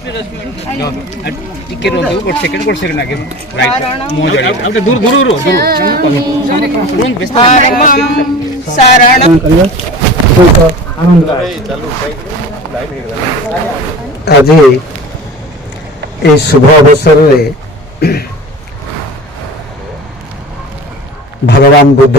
ଟିକେ ରୁହନ୍ତୁ ଗୋଟେ ସେକେଣ୍ଡ ଆগে ରାଇଟ୍ ମୋ ଜଡି ଆଉ ଦୂର ଶରଣ ଆଜି এই শুভ অবসরে ভগবান বুদ্ধ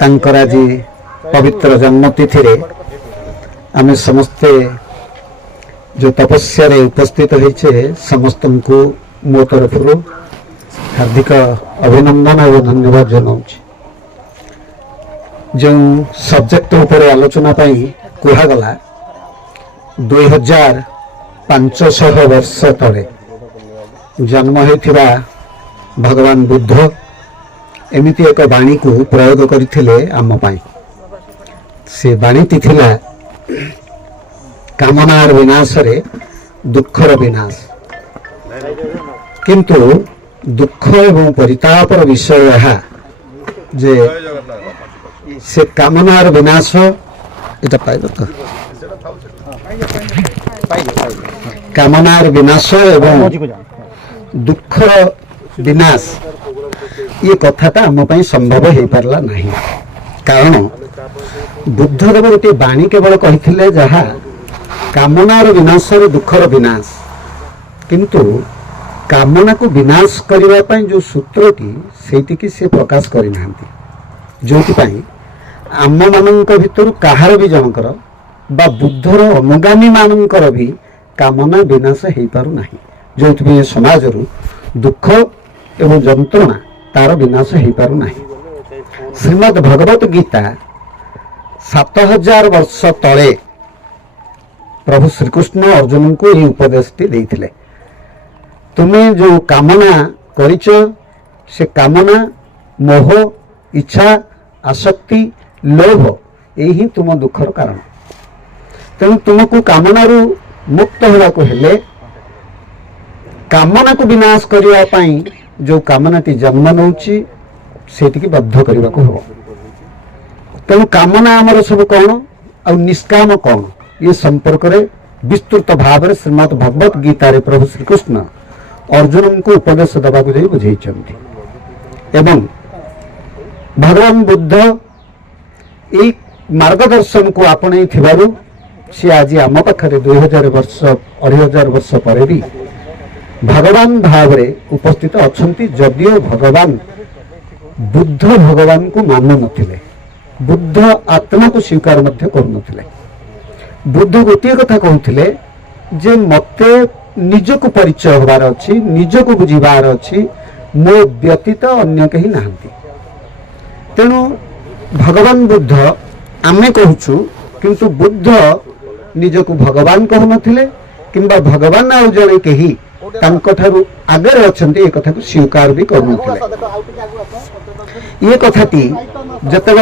তাঙ্কর আজি পবিত্র জন্মতিথিরে আমি সমস্তে যে তপস্যারে উপস্থিত হয়েছে সমস্তଙ୍କୁ ମୋ ତରଫରୁ ହାର୍ଦ୍ଦିକ ଅଭିନନ୍ଦନ ଏବଂ ଧନ୍ୟବାଦ ଜଣାଉଛି। ଯେଉଁ ସବଜେକ୍ଟ ଉପରେ ଆଲୋଚନା ପାଇଁ କୁହାଗଲା 2500 ବର୍ଷ ତଳେ ଜନ୍ମ ହୋଇଥିବା ଭଗବାନ ବୁଦ୍ଧ ଏମିତି ଏକ ବାଣୀକୁ ପ୍ରୟୋଗ କରିଥିଲେ ଆମ ପାଇଁ। ସେ ବାଣୀଟି ଥିଲା କାମନାର ବିନାଶରେ ଦୁଃଖର ବିନାଶ। କିନ୍ତୁ ଦୁଃଖ ଏବଂ ପରିତାପର ବିଷୟ ଏହା ଯେ ସେ କାମନାର ବିନାଶ এটা ପାଇବ ତ କାମନାର ବିନାଶ ଏବଂ ଦୁଃଖର ବିନାଶ ये कथाटा आम संभव हो पारा ना कारण बुद्धदेव गोटे बाणी केवल कही जहाँ कामनार विनाश दुखर विनाश किंतु कामना को विनाश करने जो सूत्रटी से सी प्रकाश करना जो आम मान भर कहार भी जनकर बा बुद्धर अनुगामी मानकर भी कामना विनाश हो पारना जो समाज दुख एवं जंत्रणा तार विनाश हो पारना। श्रीमद् भगवत गीता 7000 वर्ष तले प्रभु श्रीकृष्ण अर्जुन को यह उपदेशटी देते तुम्हें जो कामना करिच से कामना मोह इच्छा आसक्ति लोभ यही तुम दुखर कारण। तेणु तुमको कामना मुक्त होगा हेले कामना को विनाश करने जो कामनाटी जन्म नौची सेटिकी बद्ध करने को हम। तेणु कामना आमर सब कौन आ निष्काम कौन ये संपर्क में विस्तृत भाव में श्रीमद् भगवत गीता प्रभु श्रीकृष्ण अर्जुन को उपदेश देवा बुझे एवं भगवान बुद्ध ये मार्गदर्शन को आपणे सी आज आम पाखे 2000 वर्ष 2500 वर्ष पर भी भगवान भाव रे उपस्थित अछंती। जदियो भगवान बुद्ध भगवान को मानु नथिले बुद्ध आत्मा को स्वीकार मध्य करू नथिले। बुद्ध गोटे कथा कहूथिले जे मते निजको परिचय होबार अछि निजको बुझिबार अछि मो व्यतीत अन्य कहीं नाहंती। तेणु भगवान बुद्ध आमे कहूछु किंतु बुद्ध निजको भगवान कहू नथिले किंबा भगवान आउ जणे कहीं आगे अच्छा कथा को स्वीकार भी करूँ। ये कथाटी जिते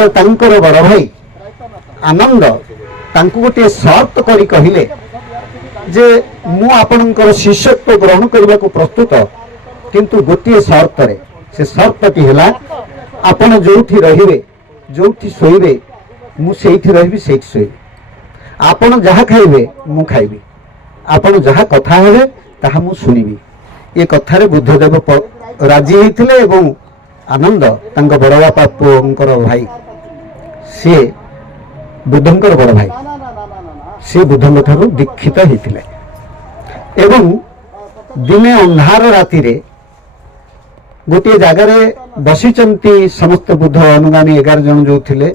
बड़ भाई आनंद गोटे शर्त करी कहले जे मु आपणकर शिष्यत्व ग्रहण करने को प्रस्तुत किंतु गोटे शर्त से शर्तटी है आपण जो रे जो शोबे मुझे रही शोबी आपण जहाँ खाइबे मु खाइबी आपण जहाँ कथा हेबे ताहा मु सुनिबी। ये कथारे बुद्धदेव राजी होते एवं आनंद तांको बड़ बापा पुओंकर भाई सी बुद्धंकर बड़ भाई सी बुद्धंक ठारू दीक्षित होते एवं दिने अंधार राति रे गोटे जगार बसीचंती समस्त बुद्ध अनुगामी 11 जन जो थिले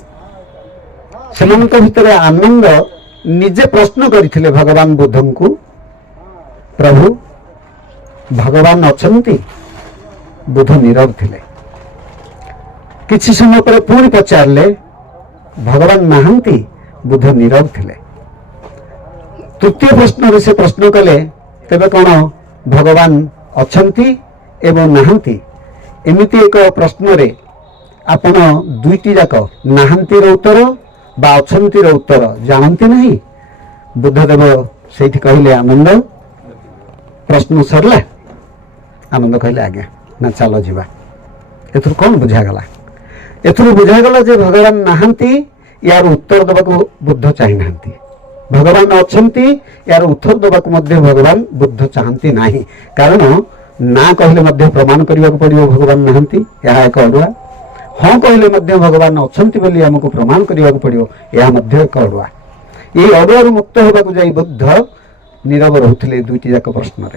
सेमानक भितरे आनंद निजे प्रश्न करथिले भगवान बुद्धं को प्रभु भगवान अछंती बुद्ध नीरव थिले। किछि समय पर पुणी पचारले भगवान नाहंती बुद्ध नीरव थिले। तृतीय प्रश्न से प्रश्न कले तेबे कौन भगवान अछंती एवं नाहंती एमिति एक प्रश्न रे आपण दुईटी जाक नाहंती उत्तर बा अछंती उत्तर जानती नहीं। बुद्धदेव सेठी कहले आनंद प्रश्न सरला आनंद कहले आज्ञा ना चलो जीवा। एथुर कौन बुझागला एथुर बुझागला जे भगवान नाहंती यार उत्तर देवा को बुद्ध चाहि नाहंती भगवान अछंती यार उत्तर देवाक मध्य भगवान बुद्ध चाहती नाही कारण ना कहले मध्य प्रमाण करने को पड़ो भगवान नहांती यह एक अड़ुआ हाँ कहले मध्य भगवान अछंती बोली हमको प्रमाण करने को पड़ो यह मध्य एक अड़ुआ ये अड़ुआर मुक्त होगा जाई बुद्ध नीरव रहते दुईटी जाक प्रश्न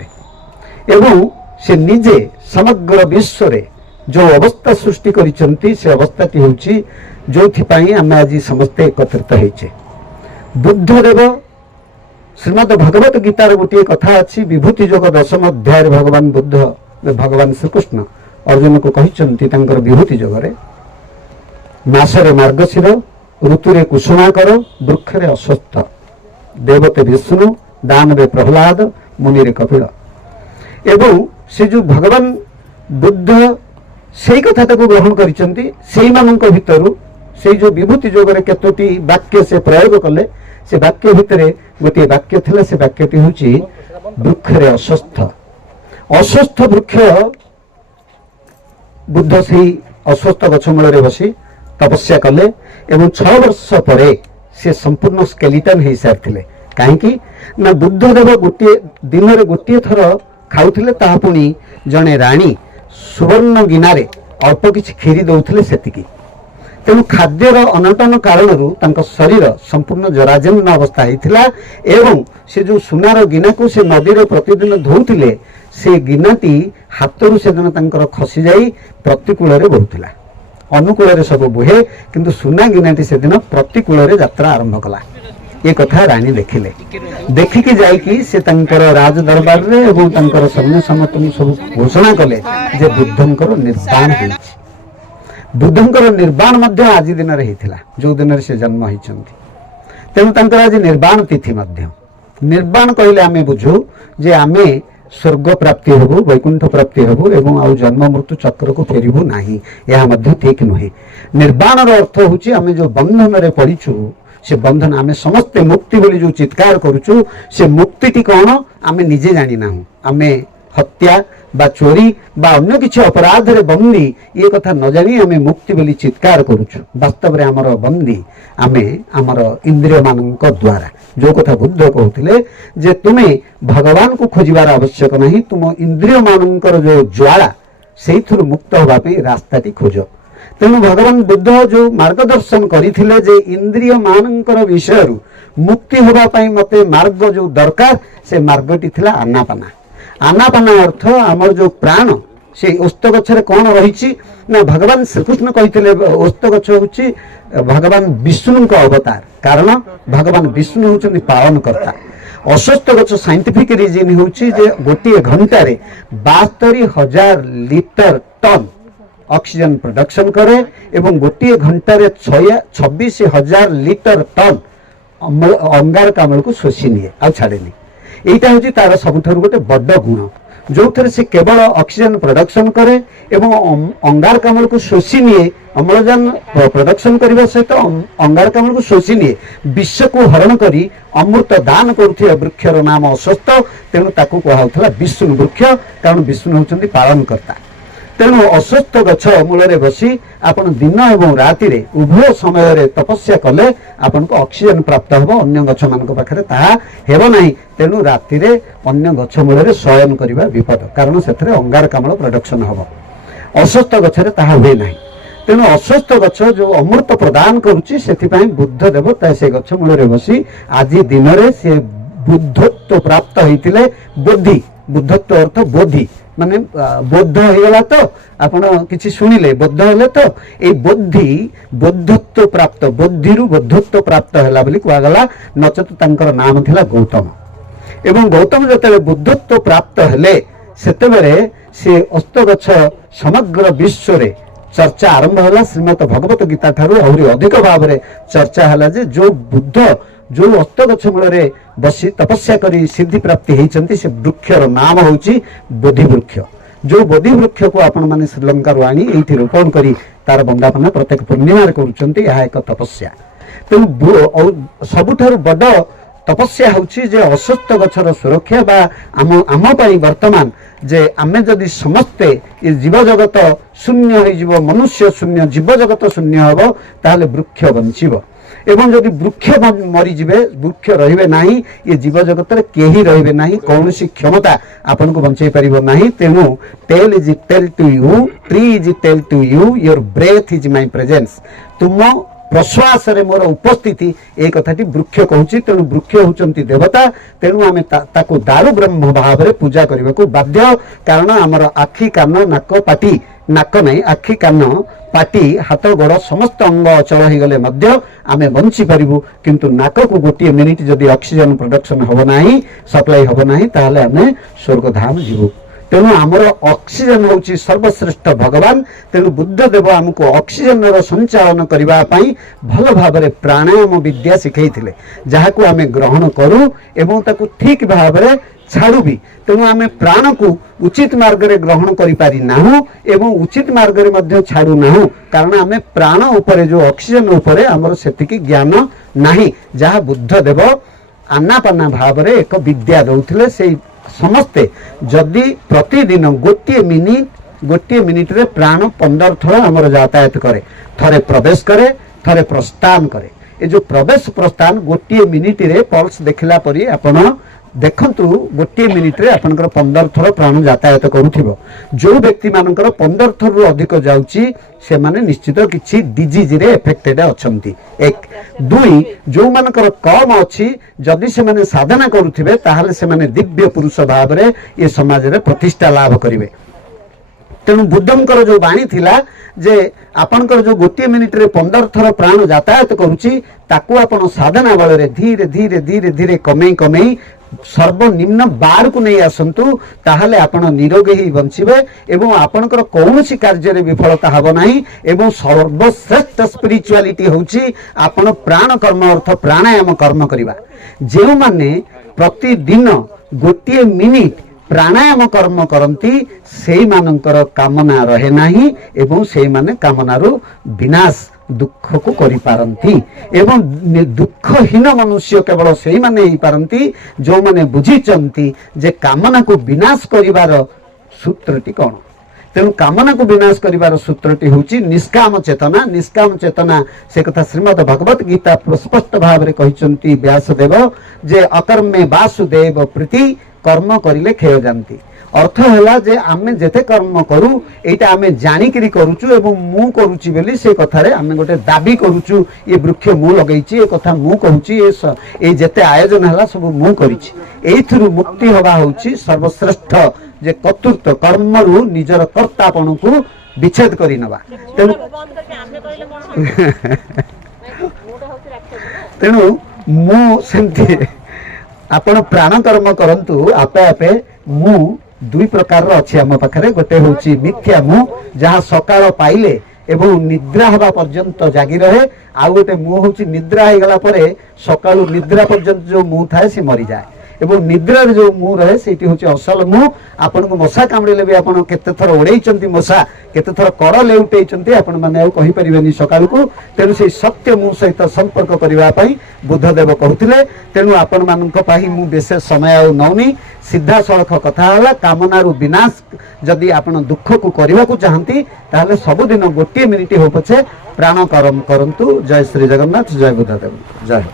एवं से निजे समग्र विश्व रे जो अवस्था सृष्टि करिसंती से अवस्थाटी होची जोथिपाई आमे आज समस्ते एकत्रित होइछे बुद्धदेव श्रीमद भगवत गीतार गोटे कथा अच्छी विभूति योग दशम अध्याय भगवान बुद्ध भगवान श्रीकृष्ण अर्जुन को कहिसंती तांकर विभूति योगरे मासरे मार्गशीर ऋतुरे कुसुमाकर वृक्षरे अश्वत्थ देवते विष्णु दानवे प्रहलाद मुनिरे कपिल एवं से जो भगवान बुद्ध से कथा ग्रहण करिसंती सेई मानक भितरु से जो विभूति योगरे केतोटी वाक्य से प्रयोग कले से वाक्य भितर गोटे वाक्य थिला से वाक्यटी होची वृक्षरे अस्वस्थ अस्वस्थ वृक्ष बुद्ध से अस्वस्थ गछ मूल बसी तपस्या कले एवं 6 वर्ष पर से संपूर्ण स्केलेटन हो सारी कहीं ना बुद्धदेव गोटे दिन में गोटे थर खाऊले पुणी जड़े राणी सुवर्ण गिनारे अल्प किसी खीरी दौले से तेणु खाद्यर अनटन कारण शरीर संपूर्ण जराजीर्ण अवस्था होता एवं से जो सुनार गिना को से नदी में प्रतिदिन धोते से गिनाटी हाथरू से दिन खसी जा प्रतिकूल बहुला अनुकूल सब बुहे किंतु सुना गिनाटी से दिन प्रतिकूल यात्रा आरंभ कला ये कथा रानी देखिले देखिकी जाइकी से राज दरबार रे एवं तंकर सैन्य समतन सब घोषणा कले जे बुद्धंकर निर्वाण हो बुद्धंकर निर्वाण मध्य आज दिन रे हिथिला जो दिन से जन्म होइचंती तेणु तंकर आज निर्वाण तिथि मध्य निर्वाण कहले आमे बुझू जे आमे स्वर्ग प्राप्ति हेबु वैकुंठ प्राप्ति हेबु एवं आउ जन्म मृत्यु चक्र को फेरिबु नाही यह मध्य ठीक नुहे निर्वाण रो अर्थ होची आमे जो बंधन रे पड़ीचु से बंधन आमे समस्ते मुक्ति बोली जो चित्कार करूचु से मुक्तिटी कौन आमे निजे जानी ना आमे हत्या बा चोरी बा अन्य किसी अपराध रे बंदी ये कथा न जानी आमे मुक्ति बोली चित्कार करूचु वास्तव रे हमर बंदी आमे हमर इंद्रिय मानक द्वारा जो कथा बुद्ध कहते जे तुमे भगवान को खोजबार आवश्यक नहीं तुम इंद्रिय मानकर जो ज्वाला से मुक्त होगा रास्ताटी खोज तेणु भगवान बुद्ध जो मार्गदर्शन करथिले जे इंद्रिय मानकर विषय मुक्ति होगा मते मार्ग जो दरकार से मार्गटी थिला आनापाना आनापाना अर्थ आमर जो प्राण से ओस्त गछरे कौन रही ना भगवान श्रीकृष्ण कहते ओस्त गछ होची भगवान विष्णु का अवतार कारण भगवान विष्णु होचनी पालन करता अस्वस्थ गछ साइंटिफिक रीजन होची जे गोटे घंटारे 72,000 लिटर टन ऑक्सीजन प्रोडक्शन करे एवं गोटे घंटारे 26,000 लिटर टन अंगारकाम्ल को शोषी निए आ छाड़ेनी एटा होची तार सबुठारु गोटे बड़ गुण जो थे से केवल ऑक्सीजन प्रोडक्शन करे एवं अंगारकाम्ल को शोषी निए अम्लजान प्रोडक्शन करने सहित अंगारकाम्ल को शोषी निए विश्व को हरण करी अमृत दान करुथिबा वृक्षर नाम अस्वस्थ तेणु ताकू कहउथला विष्णु वृक्ष कारण विष्णु होचंती पालनकर्ता तेणु अस्वस्थ गछ मूल बसी आपण दिन एवं राति रे उभय समय रे तपस्या कले आपण को ऑक्सीजन प्राप्त हो अन्य गछ मानक पाखरे ताहा हेबो नाही तेणु राति रे अन्य गछ मूल रे शयन करिबा विपद कारण सेथरे अंगारकाम्ल प्रोडक्शन हबो अस्वस्थ गछ रे ताहा होय नाही तेणु अस्वस्थ गछ जो अमृत प्रदान करुची सेथिपाई बुद्ध देवता से गछ मूल रे बसी आज दिन रे से बुद्धत्व प्राप्त होइतिले बोधि बुद्धत्व अर्थ बोधि माने बोध होगला तो आपण किसी शुणिले बोध हेले तो ये बोधि बोद्धत्व प्राप्त बोधिरु बोद्धत्व प्राप्त हैला बोली कहगला नचेत तांकर नाम थिला गौतम एवं गौतम जते बुद्धत्व प्राप्त हेले सेते बेले से अस्त गछ समग्र विश्व रे चर्चा आरंभ होला श्रीमद भगवत गीता ठारू आहुरी अधिक भाव रे चर्चा हला जे जो बुद्ध जो अस्त गछ मूल बसी तपस्या करी सिद्धि प्राप्ति होती से वृक्षर नाम होची बोधि वृक्ष जो बोधि वृक्ष को आपण माने श्रीलंका आनी एठी रोपण करी तार बंदापना प्रत्येक पूर्णिमा करुचंती यह एक तपस्या तेणु सबुठारु बड़ तपस्या होची जे अस्वस्थ गछर सुरक्षा बा आम पाई वर्तमान जे आमे जदि समस्ते ये जीव जगत शून्य हो मनुष्य शून्य जीव जगत शून्य हम ताहले वृक्ष बंचिबो एवं जदि वृक्ष मरीजे वृक्ष रे ना ये जीव जगत कहीं रे ना कौन क्षमता आपन को बंचाई पार ना तेणु tell is tell to you tree is tell to you your breath is my presence तुम प्रश्वास रे मोर उपस्थिति ए कथाटी वृक्ष कहूँ तेणु वृक्ष होचंती देवता तेणु आम ताकू दारु ब्रह्म भाव में पूजा करने को बाध्य कारण आमर आखि कान नाक पाटी नाक नहीं आखि कान पाटी हाथ गोड़ समस्त अंग अचल हो गले मध्य आमे बंची पारिबु किंतु नाक को गोटे मिनिट जदि ऑक्सीजन प्रोडक्शन होब नाही सप्लाई होब नाही ताहले आमे स्वर्गधाम जीवु तेणु आमर ऑक्सीजन होची सर्वश्रेष्ठ भगवान तेणु बुद्ध देव आमको ऑक्सीजन संचालन करबा पई भल भाव में प्राणायाम विद्या शिखैथिले जहाको आमे ग्रहण करू एवं ताकू ठीक भाव में छाड़ू भी तेणु आम प्राण को उचित मार्ग रे ग्रहण करि पारि नाहु एवं उचित मार्ग रे मध्य छाड़ू नाहु कारण आम प्राण उपरे जो ऑक्सीजन उपरे आमर सेतिकी ज्ञान नाही जहा बुद्ध देव आनापाना भाव में एक विद्या दउथिले से समस्ते जदि प्रतिदिन गोटे मिनिट रे प्राण 15 थर आमर यातायात करे थरे प्रवेश करे थरे प्रस्थान करे ए जो प्रवेश प्रस्थान गोटे मिनिट रे पल्स देखला परी आपण देखंतु गोटे मिनिट रे आपनकर 15 थर प्राण यातायात करूथिबो जो व्यक्ति मानकर 15 थर रु अधिक जाउची से माने निश्चित किछि डिजीज रे एफेक्टेड अछंती एक दुई जो मानकर कम अछि जदि से माने साधना करूथिबे ताहाले से माने दिव्य पुरुष भाव रे ये समाज रे प्रतिष्ठा लाभ करिवे तेणु बुद्धंकर जो बाणी थिला जे आपनकर जो गोटे मिनिट रे 15 थर प्राण यातायात करूची ताकू आपण साधना बल रे धीरे धीरे धीरे धीरे कमेई कमेई सर्वनिम्न बार को नहीं आसंतु ताहले आपण निरोगी ही बंचिबे एवं आपनकर कौनसी कार्य रे विफलता हबो नाही एवं सर्वश्रेष्ठ स्पिरिचुअलिटी होची आपण प्राण कर्म अर्थ प्राणायाम कर्म करिबा जेउ माने प्रतिदिन गोटे मिनिट प्राणायाम कर्म करती से मानकर कामना रहे नाही एवं से माने कामनारू विनाश दुख को करि पारंती एवं दुखहीन मनुष्य केवल से माने ही पारंती जो माने बुझीचंती जे कामना को विनाश करिवार सूत्रटी कोन तेणु कामना को विनाश करिवार सूत्रटी होची निष्काम चेतना से कथा श्रीमद् भगवत गीता स्पष्ट भाव में कहिचंती व्यासदेव जे अकर्मे वासुदेव प्रीति कर्म करिले खेय जानती अर्थ है जे आमे जेते कर्म करू एटा आमे जानी करी करूचु एवं मु करूची बेली से कथा रे आमे गोटे दाबी करूचु ये वृक्ष मु लगैची ए कथा मु कहूची ए जेते आयोजन हला सब मु करिची एथुरु मुक्ति होबा होची सर्वश्रेष्ठ जे कर्तृत्व कर्म रु निजर कर्तापन को विच्छेद करि नबा तेणु मु सेंती आपण प्राण कर्म करंतु आपे आपे मु दुई प्रकार अच्छी आम पाखे गोटे हूँ मिथ्या मुह जहाँ सकाळ पाइले एवं निद्रा हवा पर्यंत जागी रहे आउ गोटे मुह हूँ निद्रा हो गला सकाळु निद्रा पर्यंत जो मुह थाए सी मरी जाए एवं निद्रा जो मुह रहे से हूँ असल मुह आपन को मशा कामुड़े भी आप केते थर उड़े मशा केते थर कड़ लेउटे आपण मैंने कही पारे सकाळ को तेणु से सत्य मुह सहित संपर्क करने बुद्धदेव कहते तेणु आपण मान विशेष समय नौनी सीधा सड़क कथा है कामनारू विनाश जदि आपण दुख को करने को चाहती ताहले सबुदिन गोटे मिनिट हो पछे प्राण करंतु जय श्री जगन्नाथ जय बुद्धदेव जय।